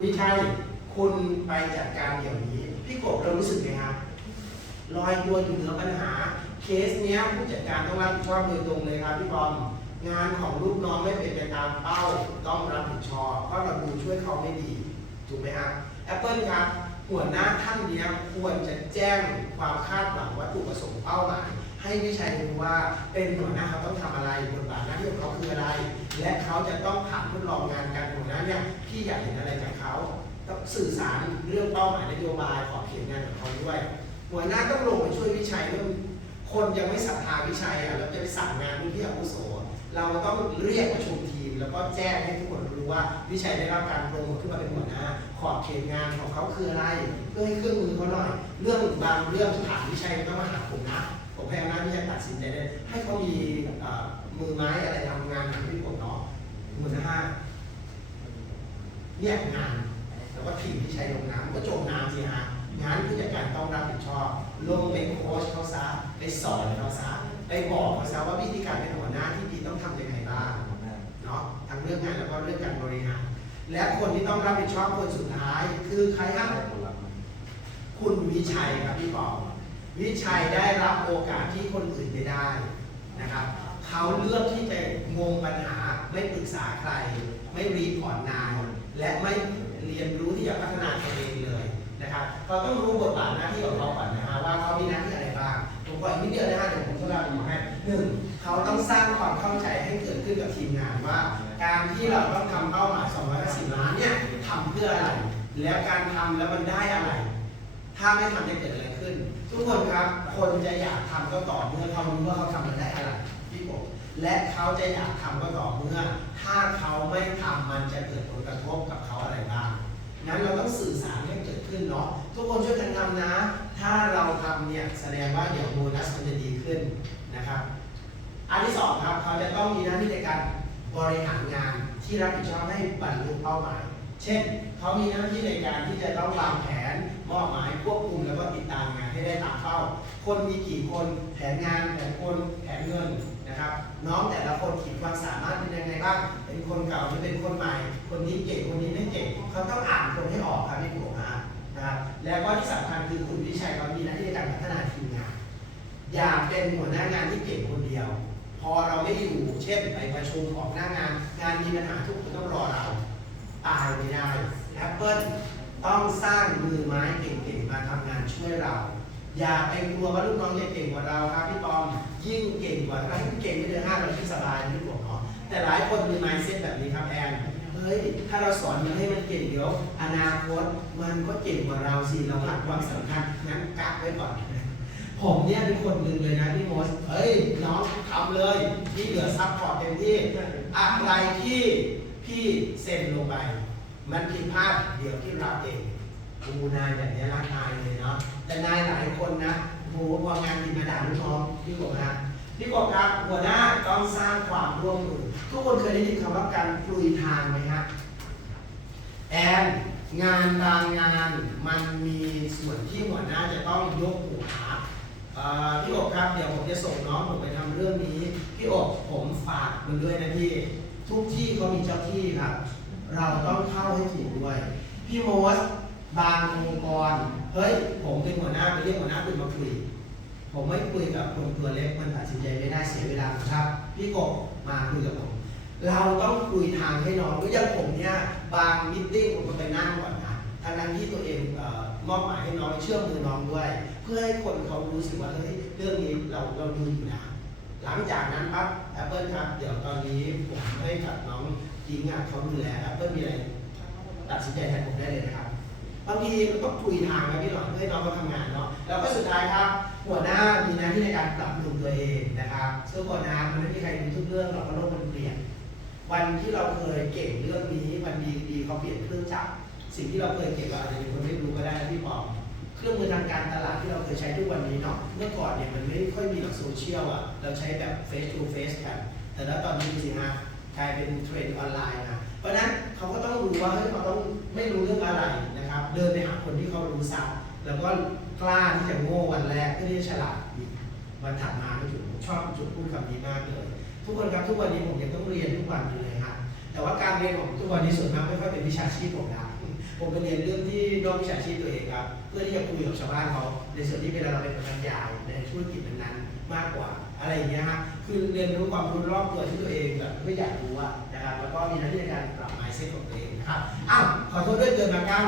ไม่ใช่คุณไปจัดการเดี๋ยวนี้ พี่กบเรารู้สึกไงครับลอยตัวอยู่เหนือปัญหา เคสเนี้ยผู้จัดการต้องรับผิดชอบโดยตรงเลยครับพี่บอมงานของลูกน้องไม่เป็นไปตามเป้าต้องรับผิดชอบเพราะเราดูช่วยเขาไม่ดีถูกไหมครับแอปเปิลครับหัวหน้าท่านเนี้ยควรจะแจ้งความคาดหวังวัตถุประสงค์เป้าหมาย ให้วิชัยรู้ว่าเป็นหัวหน้าเขาต้องทำอะไรบทบาทหน้าที่ของเขาคืออะไร และเขาจะต้องผ่านทดลองงานการหัวหน้าเนี่ยพี่อยากเห็นอะไรจากเขาต้องสื่อสารเรื่องเป้าหมายนโยบายขอบเขตงานของเขาด้วย หัวหน้าต้องลงไปช่วยวิชัยเรื่องคนยังไม่ศรัทธาวิชัยอะเราจะไปสั่งงานรุ่นพี่อาวุโส เราต้องเรียกประชุมทีม แล้วก็แจ้งให้ทุกคนรู้ว่าวิชัยได้รับการโปรโมทขึ้นมาเป็นหัวหน้า ขอบเขตงานของเขาคืออะไร เพื่อให้เครื่องมือเขาหน่อย เรื่องบางเรื่องถามวิชัยไม่ต้องมาหาผมนะ ผมพยายามที่จะตัดสินใจได้ให้เขามีมือไม้อะไรทำงานทำที่ผมเนาะมือห้าเนี่ยงานแล้วก็ทีมที่ใช้ลงน้ำก็จมน้ำสิฮะงานผู้จัดการต้องรับผิดชอบ ลงไปโค้ชเขาซะไปสอนเขาซะไปบอกเขาซะว่าวิธีการเป็นหัวหน้าที่ดีต้องทำยังไงบ้างเนาะทั้งเรื่องงานแล้วก็เรื่องการบริหารและคนที่ต้องรับผิดชอบคนสุดท้าย คือใครครับคุณวิชัยครับพี่ปอ วิชัยได้รับโอกาสที่คนอื่นไม่ได้นะครับเขาเลือกที่จะงงปัญหาไม่ปรึกษาใคร ไม่รีพอร์ตนานและไม่เรียนรู้ที่จะพัฒนาตัวเองเลยนะครับเขาต้องรู้บทบาทหน้าที่ของเขาก่อนนะฮะว่าเขามีหน้าที่อะไรบ้างผมขออีกนิดเดียวนะฮะเดี๋ยวผมจะเล่าให้หนึ่งเขาต้องสร้างความเข้าใจให้เกิดขึ้นกับทีมงานว่า การที่เราต้องทำเป้าหมาย 250 ล้านเนี่ยทำเพื่ออะไร แล้วการทำแล้วมันได้อะไร ถ้าไม่ทำจะเกิดอะไร ขึ้น ทุกคนครับ คนจะอยากทำก็ต่อเมื่อเขารู้ว่าเขาทำมันได้อะไรพี่ผมและเขาจะอยากทำก็ต่อเมื่อ ถ้าเขาไม่ทำมันจะเกิดผลกระทบกับเขาอะไรบ้างงั้นเราต้องสื่อสารให้เกิดขึ้นเนาะทุกคนช่วยกันทำนะ ถ้าเราทำเนี่ยแสดงว่าเดี๋ยวโบนัสมันจะดีขึ้นนะครับอันที่สองครับเขาจะต้องมีหน้าที่ในการบริหารงานที่รับผิดชอบให้บรรลุเป้าหมาย เช่นเขามีหน้าที่ในการที่จะต้องวางแผนมอบหมายควบคุมแล้วก็ติดตามงานให้ได้ตามเป้า คนมีกี่คนแผนงานแผนคนแผนเงินนะครับ น้องแต่ละคนขีดความสามารถเป็นยังไงบ้างเป็นคนเก่าหรือเป็นคนใหม่ คนนี้เก่งคนนี้ไม่เก่งเขาต้องอ่านคนให้ออกครับพี่ผมนะนะครับแล้วก็ที่สำคัญคือคุณวิชัยเขามีหน้าที่ในการพัฒนาทีมงานอย่าเป็นหัวหน้างานที่เก่งคนเดียว พอเราไม่อยู่เช่นไปประชุมของหน้างาน งานมีปัญหาทุกคนต้องรอเรา ตายไม่ได้ Apple ต้องสร้างมือไม้เก่งๆมาทำงานช่วยเรา อย่าไปกลัวว่าลูกน้องจะเก่งกว่าเราครับพี่ปอมยิ่งเก่งกว่าเราเก่งไม่เดือนห้าเรายิ่สบายนี่ผมเนาะแต่หลายคนมีไมซ์เซ็ตแบบนี้ครับแอนเฮ้ยถ้าเราสอนมันให้มันเก่งเดี๋ยวอนาคตมันก็เก่งกว่าเราสิเราหักความสำคัญงั้นกักไว้ก่อนผมเนี่ยเป็นคนหนึ่งเลยนะพี่โมสเฮ้ยน้องทำเลยที่เหลือซัพพอร์ตเต็มที่อะไรที่ พี่เซ็นลงไป มันผิดพลาดเดี๋ยวที่รับเองกูนายแบบนี้รักนายเลยเนาะแต่นายหลายคนนะโหพองานผิดมาด่าลูกน้องพี่กบนะพี่กบครับหัวหน้าต้องสร้างความร่วมมือทุกคนเคยได้ยินคำว่าการฟลุยทางไหมฮะแอนงานบางงานมันมีส่วนที่หัวหน้าจะต้องยกหูหา พี่อบครับเดี๋ยวผมจะส่งน้องผมไปทำเรื่องนี้พี่อบผมฝากมันด้วยนะพี่ทุกที่เขามีเจ้าที่ครับ เราต้องเข้าให้ถูกด้วย พี่โมสบางองค์กรเฮ้ยผมเป็นหัวหน้าไปเรียกหัวหน้าคุณมาคุยผมไม่คุยกับคนตัวเล็กมันตัดสินใจไม่ได้เสียเวลาครับ พี่กบมาคุยกับผม เราต้องคุยทางให้น้องก็อย่างผมเนี่ยบางมิทติ้งผมก็ไปนั่งก่อน ทั้งนั้นที่ตัวเองอมอบหมายให้น้องเชื่อมือน้องด้วย เพื่อให้คนเขารู้สึกว่าเฮ้ยเรื่องนี้เราเราดูอยู่นะหลังจากนั้นปั๊บแอปเปิลครับ เดี๋ยวตอนนี้ผมให้กับน้องทีมงานเขาดูแลแอปเปิลมีอะไรตัดสินใจแทนผมได้เลยนะครับบางทีมันต้องคุยทางนะพี่หน่อยเพื่อให้น้องเขาทำงานเนาะแล้วก็สุดท้ายครับ หัวหน้ามีหน้าที่ในการปรับปรุงตัวเองนะครับซึ่งหัวหน้ามันไม่มีใครรู้ทุกเรื่องหรอกเพราะโลกมันเปลี่ยนวันที่เราเคยเก่งเรื่องนี้วันดีดีเขาเปลี่ยนเครื่องจักร สิ่งที่เราเคยเก่งเราอาจจะเป็นคนไม่รู้ก็ได้นะพี่ปอมเครื่องมือทางการตลาดที่เราเคยใช้ทุกวันนี้เนาะเมื่อก่อนเนี่ยมันไม่ค่อยมีหลักโซเชียลอะเราใช้แบบ face to face กันแต่แล้วตอนนี้สิฮะกลายเป็นเทรนด์ออนไลน์มาเพราะฉะนั้นเขาก็ต้องรู้ว่าเฮ้ยเขาต้องไม่รู้เรื่องอะไรนะครับ เดินไปหาคนที่เขารู้ซักแล้วก็กล้าที่จะโง่วันแรกเพื่อที่จะฉลาดวันถัดมาไม่จุดผมชอบจุดพูดคำนี้มากเลยทุกคนครับทุกวันนี้ผมยังต้องเรียนทุกวันอยู่เลยครับแต่ว่าการเรียนของทุกวันนี้ส่วนมากไม่ค่อยเป็นวิชาชีพผมนะ ผมไปเรียนเรื่องที่นอกวิชาชีพตัวเองครับ เพื่อที่จะคุยกับชาวบ้านเขาในส่วนที่เวลาเราเป็นบรรยายในธุรกิจนั้นๆมากกว่าอะไรอย่างเงี้ยฮะคือเรียนรู้ความรู้รอบตัวที่ตัวเองแบบไม่อยากรู้อะนะครับแล้วก็มีหน้าที่ในการปรับ mindset ของตัวเองนะครับอ้าวขอโทษด้วยเกินมาเก้า